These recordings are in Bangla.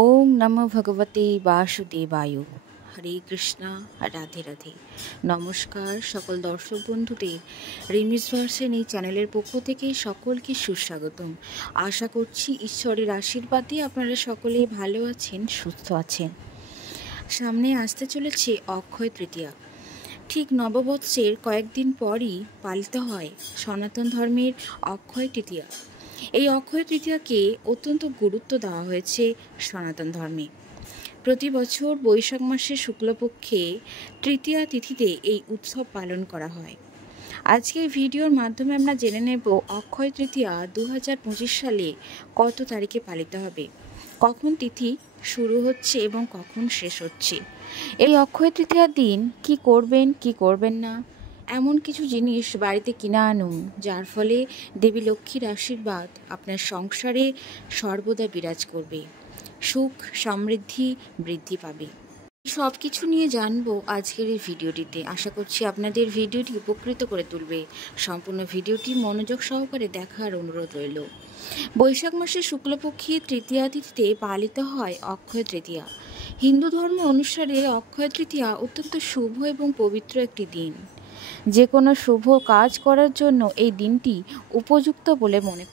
ওম নমো ভগবতে বাসুদেবায়। হরে কৃষ্ণা, রাধে রাধে। নমস্কার সকল দর্শক বন্ধুদের রিমিস ভার্সেন এই চ্যানেলের পক্ষ থেকে সকলকে সুস্বাগতম। আশা করছি ঈশ্বরের আশীর্বাদে আপনারা সকলে ভালো আছেন, সুস্থ আছেন। সামনে আসতে চলেছে অক্ষয় তৃতীয়া। ঠিক নববর্ষের কয়েকদিন পরই পালিত হয় সনাতন ধর্মের অক্ষয় তৃতীয়া। এই অক্ষয় তৃতীয়াকে অত্যন্ত গুরুত্ব দেওয়া হয়েছে সনাতন ধর্মে। প্রতি বছর বৈশাখ মাসের শুক্লপক্ষে তৃতীয়া তিথিতে এই উৎসব পালন করা হয়। আজকে এই ভিডিওর মাধ্যমে আমরা জেনে নেব অক্ষয় তৃতীয়া 2025 সালে কত তারিখে পালিত হবে, কখন তিথি শুরু হচ্ছে এবং কখন শেষ হচ্ছে। এই অক্ষয় তৃতীয়ার দিন কি করবেন কি করবেন না, এমন কিছু জিনিস বাড়িতে কিনে আনুন যার ফলে দেবী লক্ষ্মীর আশীর্বাদ আপনার সংসারে সর্বদা বিরাজ করবে, সুখ সমৃদ্ধি বৃদ্ধি পাবে। সব কিছু নিয়ে জানবো আজকের এই ভিডিওটিতে। আশা করছি আপনাদের ভিডিওটি উপকৃত করে তুলবে। সম্পূর্ণ ভিডিওটি মনোযোগ সহকারে দেখার অনুরোধ রইল। বৈশাখ মাসের শুক্লপক্ষী তৃতীয়া তিথিতে পালিত হয় অক্ষয় তৃতীয়া। হিন্দু ধর্ম অনুসারে অক্ষয় তৃতীয়া অত্যন্ত শুভ এবং পবিত্র একটি দিন। যে কোনো শুভ কাজ করার জন্য এই দিনটি উপযুক্ত বলে মনে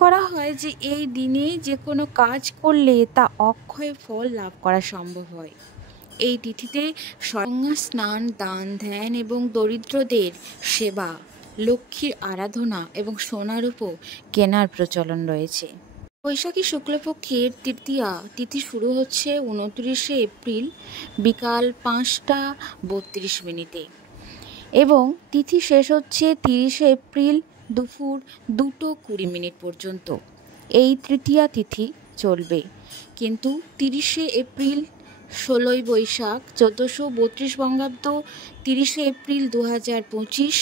করা হয় যে এই দিনে যে কোনো কাজ করলে তা অক্ষয় ফল লাভ করা সম্ভব হয়। এই তিথিতে গঙ্গা স্নান, দান ধ্যান এবং দরিদ্রদের সেবা, লক্ষ্মীর আরাধনা এবং সোনারূপও কেনার প্রচলন রয়েছে। বৈশাখী শুক্লপক্ষের তৃতীয়া তিথি শুরু হচ্ছে 29শে এপ্রিল বিকাল 5:32 এবং তিথি শেষ হচ্ছে 30শে এপ্রিল দুপুর 2:20 পর্যন্ত। এই তৃতীয়া তিথি চলবে, কিন্তু 30শে এপ্রিল 16ই বৈশাখ 1432 বঙ্গাব্দ 30শে এপ্রিল 2025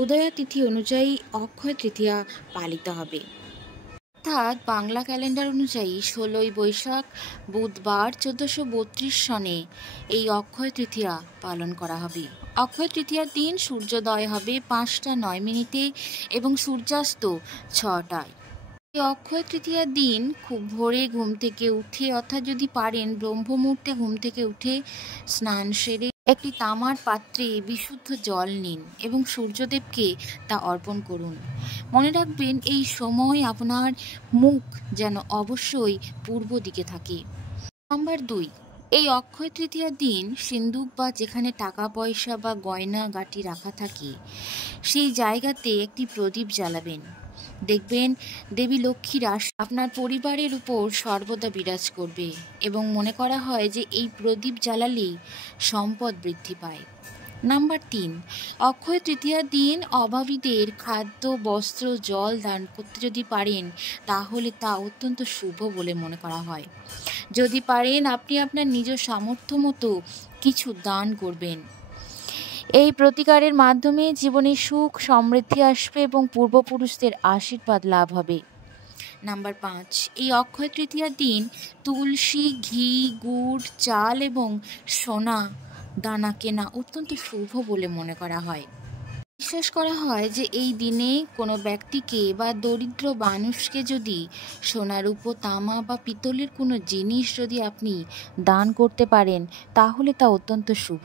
উদয়া তিথি অনুযায়ী অক্ষয় তৃতীয়া পালিত হবে। অর্থাৎ বাংলা ক্যালেন্ডার অনুযায়ী 16ই বৈশাখ বুধবার 1432 সনে এই অক্ষয় তৃতীয়া পালন করা হবে। অক্ষয় তৃতীয়ার দিন সূর্যোদয় হবে 5:09 এবং সূর্যাস্ত 6টায়। এই অক্ষয় তৃতীয়ার দিন খুব ভোরে ঘুম থেকে উঠে, অর্থাৎ যদি পারেন ব্রহ্ম মুহূর্তে ঘুম থেকে উঠে স্নান সেরে একটি তামার পাত্রে বিশুদ্ধ জল নিন এবং সূর্যদেবকে তা অর্পণ করুন। মনে রাখবেন এই সময় আপনার মুখ যেন অবশ্যই পূর্ব দিকে থাকে। নাম্বার 2, এই অক্ষয় তৃতীয়ার দিন সিন্দুক বা যেখানে টাকা পয়সা বা গয়না গাটি রাখা থাকে সেই জায়গাতে একটি প্রদীপ জ্বালাবেন। দেখবেন দেবী লক্ষ্মীর আপনার পরিবারের উপর সর্বদা বিরাজ করবে এবং মনে করা হয় যে এই প্রদীপ জ্বালালেই সম্পদ বৃদ্ধি পায়। নাম্বার 3, অক্ষয় তৃতীয়ার দিন অভাবীদের খাদ্য, বস্ত্র, জল দান করতে যদি পারেন তাহলে তা অত্যন্ত শুভ বলে মনে করা হয়। যদি পারেন আপনি আপনার নিজ সামর্থ্য মতো কিছু দান করবেন। এই প্রতিকারের মাধ্যমে জীবনে সুখ সমৃদ্ধি আসবে এবং পূর্বপুরুষদের আশীর্বাদ লাভ হবে। নাম্বার 5, এই অক্ষয় তৃতীয়ার দিন তুলসী, ঘি, গুড়, চাল এবং সোনা দানা কেনা অত্যন্ত শুভ বলে মনে করা হয়। বিশ্বাস করা হয় যে এই দিনে কোনো ব্যক্তিকে বা দরিদ্র মানুষকে যদি সোনা, রূপো, তামা বা পিতলের কোনো জিনিস যদি আপনি দান করতে পারেন তাহলে তা অত্যন্ত শুভ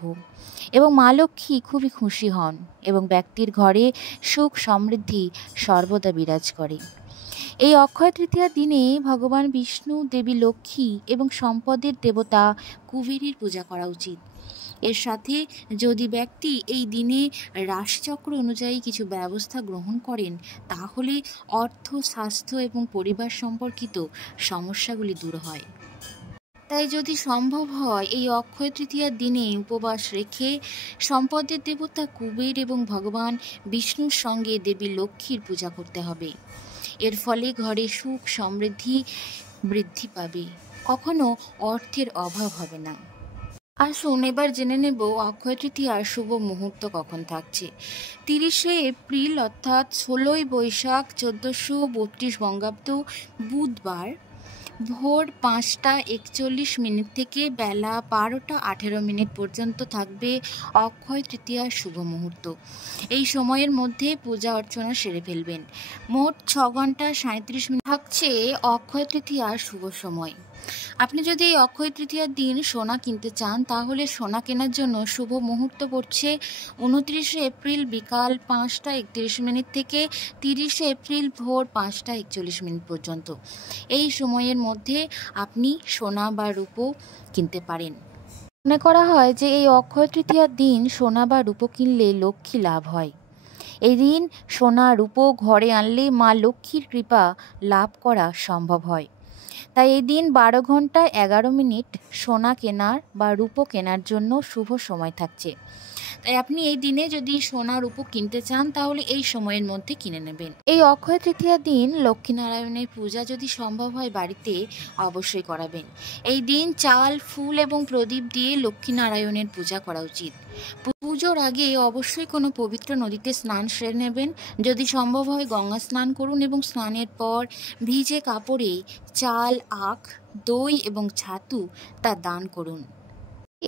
এবং মা লক্ষ্মী খুবই খুশি হন এবং ব্যক্তির ঘরে সুখ সমৃদ্ধি সর্বদা বিরাজ করে। এই অক্ষয় তৃতীয়ার দিনে ভগবান বিষ্ণু, দেবী লক্ষ্মী এবং সম্পদের দেবতা কুবেরের পূজা করা উচিত। এর সাথে যদি ব্যক্তি এই দিনে রাশিচক্র অনুযায়ী কিছু ব্যবস্থা গ্রহণ করেন তাহলে অর্থ, স্বাস্থ্য এবং পরিবার সম্পর্কিত সমস্যাগুলি দূর হয়। তাই যদি সম্ভব হয় এই অক্ষয় তৃতীয়ার দিনে উপবাস রেখে সম্পদের দেবতা কুবের এবং ভগবান বিষ্ণুর সঙ্গে দেবী লক্ষ্মীর পূজা করতে হবে। এর ফলে ঘরে সুখ সমৃদ্ধি বৃদ্ধি পাবে, কখনো অর্থের অভাব হবে না। আসুন এবার জেনে নেব অক্ষয় তৃতীয়ার শুভ মুহূর্ত কখন থাকছে। 30শে এপ্রিল অর্থাৎ 16ই বৈশাখ 1432 বঙ্গাব্দ বুধবার ভোর 5:41 থেকে বেলা 12:18 পর্যন্ত থাকবে অক্ষয় তৃতীয়ার শুভ মুহূর্ত। এই সময়ের মধ্যে পূজা অর্চনা সেরে ফেলবেন। মোট 6 ঘন্টা 37 মিনিট থাকছে অক্ষয় তৃতীয়ার শুভ সময়। আপনি যদি এই অক্ষয় তৃতীয়ার দিন সোনা কিনতে চান তাহলে সোনা কেনার জন্য শুভ মুহূর্ত পড়ছে 29শে এপ্রিল বিকাল 5টা 31 থেকে 30শে এপ্রিল ভোর 5টা 41 পর্যন্ত। এই সময়ের মধ্যে আপনি সোনা বা রূপো কিনতে পারেন। মনে করা হয় যে এই অক্ষয় তৃতীয়ার দিন সোনা বা রূপো কিনলে লক্ষ্মী লাভ হয়। এই দিন সোনা রূপো ঘরে আনলে মা লক্ষ্মীর কৃপা লাভ করা সম্ভব হয়। তাই এই দিন 12 ঘন্টা 11 মিনিট সোনা কেনার বা রূপো কেনার জন্য শুভ সময় থাকছে। তাই আপনি এই দিনে যদি সোনা রূপো কিনতে চান তাহলে এই সময়ের মধ্যে কিনে নেবেন। এই অক্ষয় তৃতীয়ার দিন লক্ষ্মীনারায়ণের পূজা যদি সম্ভব হয় বাড়িতে অবশ্যই করাবেন। এই দিন চাল, ফুল এবং প্রদীপ দিয়ে লক্ষ্মীনারায়ণের পূজা করা উচিত। পুজোর আগে অবশ্যই কোনো পবিত্র নদীতে স্নান সেরে নেবেন। যদি সম্ভব হয় গঙ্গা স্নান করুন এবং স্নানের পর ভিজে কাপড়ে চাল, আখ, দই এবং ছাতু তা দান করুন।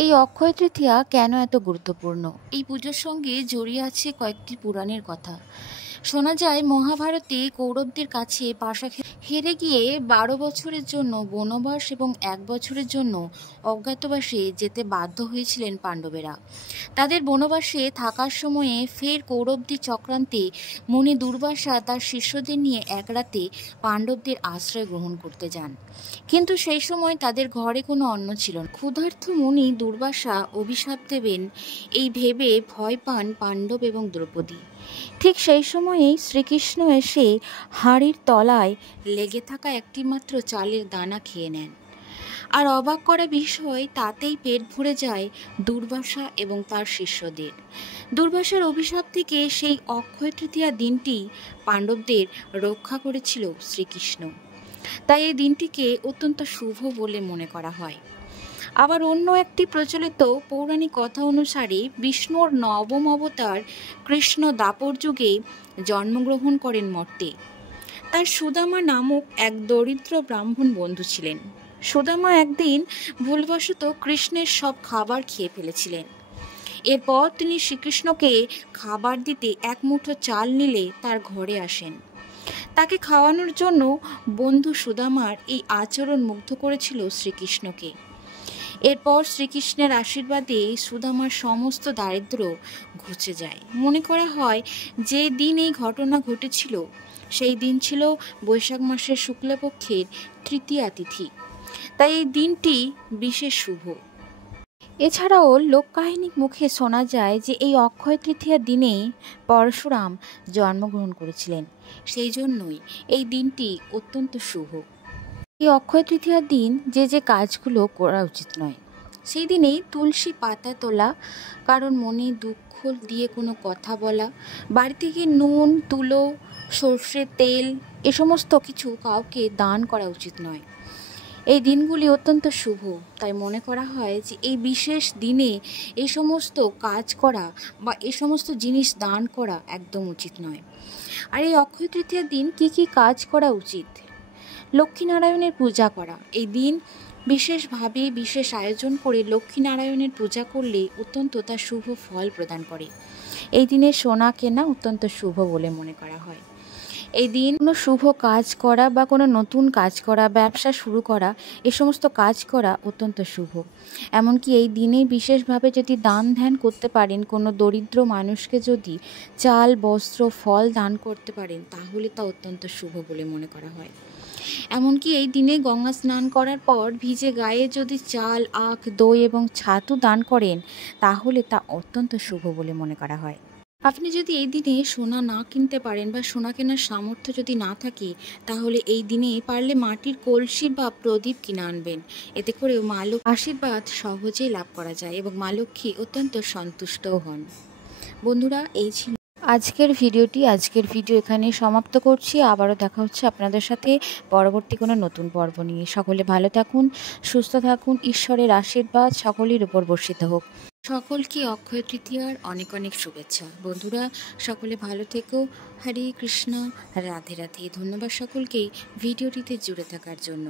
এই অক্ষয় তৃতীয়া কেন এত গুরুত্বপূর্ণ? এই পুজোর সঙ্গে জড়িয়ে আছে কয়েকটি পুরাণের কথা। শোনা যায় মহাভারতে কৌরবদের কাছে পাশা হেরে গিয়ে 12 বছরের জন্য বনবাস এবং 1 বছরের জন্য অজ্ঞাতবাসে যেতে বাধ্য হয়েছিলেন পাণ্ডবেরা। তাদের বনবাসে থাকার সময়ে ফের কৌরবদের চক্রান্তে মুনি দুর্বাসা তার শিষ্যদের নিয়ে এক রাতে পাণ্ডবদের আশ্রয় গ্রহণ করতে যান। কিন্তু সেই সময় তাদের ঘরে কোনো অন্ন ছিল না। ক্ষুধার্ত মুনি দুর্বাসা অভিশাপ দেবেন এই ভেবে ভয় পান পাণ্ডব এবং দ্রৌপদী। ঠিক সেই সময়েই শ্রীকৃষ্ণ এসে হাঁড়ির তলায় লেগে থাকা একটিমাত্র চালের দানা খেয়ে নেন। আর অবাক করা বিষয়, তাতেই পেট ভরে যায় দুর্বাসা এবং তার শিষ্যদের। দুর্বাসার অভিশাপ থেকে সেই অক্ষয় তৃতীয়া দিনটি পাণ্ডবদের রক্ষা করেছিল শ্রীকৃষ্ণ। তাই এই দিনটিকে অত্যন্ত শুভ বলে মনে করা হয়। আবার অন্য একটি প্রচলিত পৌরাণিক কথা অনুসারে বিষ্ণুর নবম অবতার কৃষ্ণ দ্বাপর যুগে জন্মগ্রহণ করেন মর্তে। তার সুদামা নামক এক দরিদ্র ব্রাহ্মণ বন্ধু ছিলেন। সুদামা একদিন ভুলবশত কৃষ্ণের সব খাবার খেয়ে ফেলেছিলেন। এরপর তিনি শ্রীকৃষ্ণকে খাবার দিতে এক মুঠো চাল নিলে তার ঘরে আসেন। তাকে খাওয়ানোর জন্য বন্ধু সুদামার এই আচরণ মুগ্ধ করেছিল শ্রীকৃষ্ণকে। এরপর শ্রীকৃষ্ণের আশীর্বাদে সুদামার সমস্ত দারিদ্র্য ঘুচে যায়। মনে করা হয় যে দিন এই ঘটনা ঘটেছিল সেই দিন ছিল বৈশাখ মাসের শুক্লপক্ষের তৃতীয়া তিথি। তাই এই দিনটি বিশেষ শুভ। এছাড়াও লোককাহিনীর মুখে শোনা যায় যে এই অক্ষয় তৃতীয়ার দিনে পরশুরাম জন্মগ্রহণ করেছিলেন। সেই জন্যই এই দিনটি অত্যন্ত শুভ। এই অক্ষয় তৃতীয়ার দিন যে যে কাজগুলো করা উচিত নয়, সেই দিনেই তুলসী পাতা তোলা, কারণ মনে দুঃখ দিয়ে কোনো কথা বলা, বাড়ি থেকে নুন, তুলো, সর্ষের তেল এ সমস্ত কিছু কাউকে দান করা উচিত নয়। এই দিনগুলি অত্যন্ত শুভ, তাই মনে করা হয় যে এই বিশেষ দিনে এই সমস্ত কাজ করা বা এই সমস্ত জিনিস দান করা একদম উচিত নয়। আর এই অক্ষয় তৃতীয়ার দিন কি কি কাজ করা উচিত? লক্ষ্মীনারায়ণের পূজা করা। এই দিন বিশেষভাবে বিশেষ আয়োজন করে লক্ষ্মীনারায়ণের পূজা করলে অত্যন্ত তা শুভ ফল প্রদান করে। এই দিনে সোনা কেনা অত্যন্ত শুভ বলে মনে করা হয়। এই দিন কোনো শুভ কাজ করা বা কোনো নতুন কাজ করা, ব্যবসা শুরু করা, এ সমস্ত কাজ করা অত্যন্ত শুভ। এমনকি এই দিনে বিশেষভাবে যদি দান ধ্যান করতে পারেন, কোনো দরিদ্র মানুষকে যদি চাল, বস্ত্র, ফল দান করতে পারেন তাহলে তা অত্যন্ত শুভ বলে মনে করা হয়। এমনকি এই দিনে গঙ্গা স্নান করার পর ভিজে গায়ে যদি চাল, আখ, দই এবং ছাতু দান করেন তাহলে তা অত্যন্ত শুভ বলে মনে করা হয়। আপনি যদি এই দিনে সোনা না কিনতে পারেন বা সোনা কেনার সামর্থ্য যদি না থাকে তাহলে এই দিনে পারলে মাটির কলসি বা প্রদীপ কিনে আনবেন। এতে করেও মা লক্ষ্মীর আশীর্বাদ সহজেই লাভ করা যায় এবং মা লক্ষ্মী অত্যন্ত সন্তুষ্টও হন। বন্ধুরা, এই ছিল আজকের ভিডিও এখানে সমাপ্ত করছি। আবারও দেখা হচ্ছে আপনাদের সাথে পরবর্তী কোনো নতুন পর্ব নিয়ে। সকলে ভালো থাকুন, সুস্থ থাকুন, ঈশ্বরের আশীর্বাদ সকলের উপর বর্ষিত হোক। সকলকে অক্ষয় তৃতীয়ার অনেক অনেক শুভেচ্ছা। বন্ধুরা, সকলে ভালো থেকো। হরে কৃষ্ণ, রাধে রাধে। ধন্যবাদ সকলকেই ভিডিওটিতে জুড়ে থাকার জন্য।